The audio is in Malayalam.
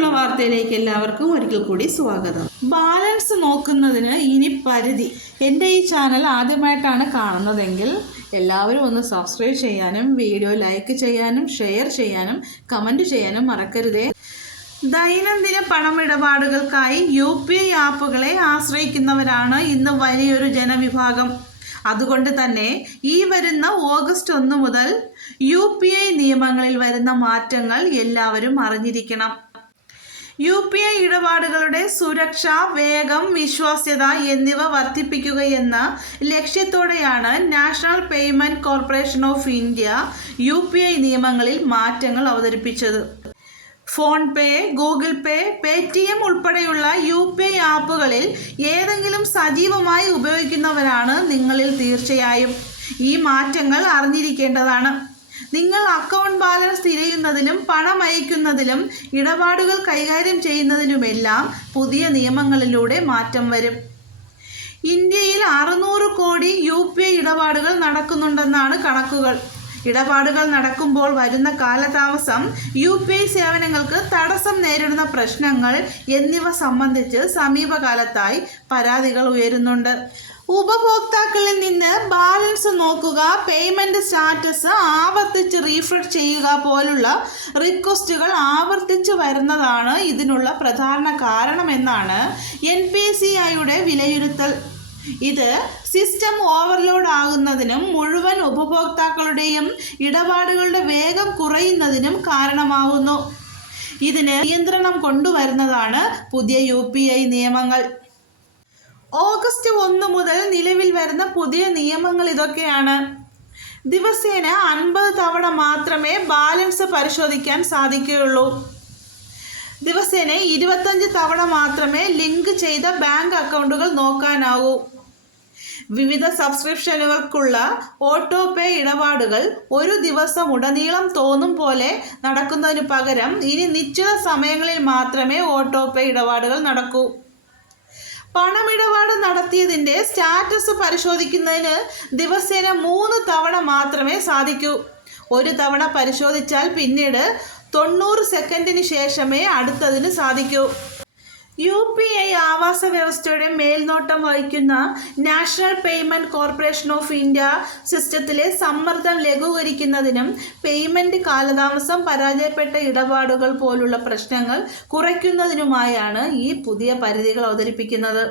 തുടർന്നുള്ള വാർത്തയിലേക്ക് എല്ലാവർക്കും ഒരിക്കൽ കൂടി സ്വാഗതം. ബാലൻസ് നോക്കുന്നതിന് ഇനി പരിധി. എൻ്റെ ഈ ചാനൽ ആദ്യമായിട്ടാണ് കാണുന്നതെങ്കിൽ എല്ലാവരും ഒന്ന് സബ്സ്ക്രൈബ് ചെയ്യാനും വീഡിയോ ലൈക്ക് ചെയ്യാനും ഷെയർ ചെയ്യാനും കമൻറ്റ് ചെയ്യാനും മറക്കരുതേ. ദൈനംദിന പണമിടപാടുകൾക്കായി UPI ആപ്പുകളെ ആശ്രയിക്കുന്നവരാണ് ഇന്ന് വലിയൊരു ജനവിഭാഗം. അതുകൊണ്ട് തന്നെ ഈ വരുന്ന ഓഗസ്റ്റ് 1 മുതൽ UPI നിയമങ്ങളിൽ വരുന്ന മാറ്റങ്ങൾ എല്ലാവരും അറിഞ്ഞിരിക്കണം. UPI ഇടപാടുകളുടെ സുരക്ഷ, വേഗം, വിശ്വാസ്യത എന്നിവ വർദ്ധിപ്പിക്കുകയെന്ന ലക്ഷ്യത്തോടെയാണ് national payment corporation of India UPI നിയമങ്ങളിൽ മാറ്റങ്ങൾ അവതരിപ്പിച്ചത്. ഫോൺ പേ, ഗൂഗിൾ പേ, പേടിഎം ഉൾപ്പെടെയുള്ള UPI ആപ്പുകളിൽ ഏതെങ്കിലും സജീവമായി ഉപയോഗിക്കുന്നവരാണ് നിങ്ങളിൽ തീർച്ചയായും ഈ മാറ്റങ്ങൾ അറിഞ്ഞിരിക്കേണ്ടതാണ്. നിങ്ങൾ അക്കൗണ്ട് ബാലൻസ് തിരയുന്നതിലും പണം അയക്കുന്നതിലും ഇടപാടുകൾ കൈകാര്യം ചെയ്യുന്നതിനുമെല്ലാം പുതിയ നിയമങ്ങളിലൂടെ മാറ്റം വരും. ഇന്ത്യയിൽ 600 കോടി UPI ഇടപാടുകൾ നടക്കുന്നുണ്ടെന്നാണ് കണക്കുകൾ. ഇടപാടുകൾ നടക്കുമ്പോൾ വരുന്ന കാലതാമസം, UPI സേവനങ്ങൾക്ക് തടസ്സം നേരിടുന്ന പ്രശ്നങ്ങൾ എന്നിവ സംബന്ധിച്ച് സമീപകാലത്തായി പരാതികൾ ഉയരുന്നുണ്ട്. ഉപഭോക്താക്കളിൽ നിന്ന് ബാലൻസ് നോക്കുക, പേയ്മെന്റ് സ്റ്റാറ്റസ് ആവർത്തിച്ച് റീഫ്രഷ് ചെയ്യുക പോലുള്ള റിക്വസ്റ്റുകൾ ആവർത്തിച്ച് വരുന്നതാണ് ഇതിനുള്ള പ്രധാന കാരണമെന്നാണ് NPCIയുടെ വിലയിരുത്തൽ. ഇത് സിസ്റ്റം ഓവർലോഡ് ആകുന്നതിനും മുഴുവൻ ഉപഭോക്താക്കളുടെയും ഇടപാടുകളുടെ വേഗം കുറയുന്നതിനും കാരണമാകുന്നു. ഇതിന് നിയന്ത്രണം കൊണ്ടുവരുന്നതാണ് പുതിയ UPI നിയമങ്ങൾ. ഓഗസ്റ്റ് 1 മുതൽ നിലവിൽ വരുന്ന പുതിയ നിയമങ്ങൾ ഇതൊക്കെയാണ്. ദിവസേന 50 തവണ മാത്രമേ ബാലൻസ് പരിശോധിക്കാൻ സാധിക്കുകയുള്ളൂ. ദിവസേന 25 തവണ മാത്രമേ ലിങ്ക് ചെയ്ത ബാങ്ക് അക്കൗണ്ടുകൾ നോക്കാനാവൂ. വിവിധ സബ്സ്ക്രിപ്ഷനുകൾക്കുള്ള ഓട്ടോ പേ ഇടപാടുകൾ ഒരു ദിവസം ഉടനീളം തോന്നും പോലെ നടക്കുന്നതിന് പകരം ഇനി നിശ്ചിത സമയങ്ങളിൽ മാത്രമേ ഓട്ടോ പേ ഇടപാടുകൾ നടക്കൂ. പണമിടപാട് നടത്തിയതിൻ്റെ സ്റ്റാറ്റസ് പരിശോധിക്കുന്നതിന് ദിവസേന 3 തവണ മാത്രമേ സാധിക്കൂ. ഒരു തവണ പരിശോധിച്ചാൽ പിന്നീട് 90 സെക്കൻഡിന് ശേഷമേ അടുത്തതിന് സാധിക്കൂ. UPI ആവാസ വ്യവസ്ഥയുടെ മേൽനോട്ടം വഹിക്കുന്ന national payment corporation of India സിസ്റ്റത്തിലെ സമ്മർദ്ദം ലഘൂകരിക്കുന്നതിനും പേയ്മെന്റ് കാലതാമസം, പരാജയപ്പെട്ട ഇടപാടുകൾ പോലുള്ള പ്രശ്നങ്ങൾ കുറയ്ക്കുന്നതിനുമായാണ് ഈ പുതിയ പരിധികൾ അവതരിപ്പിക്കുന്നത്.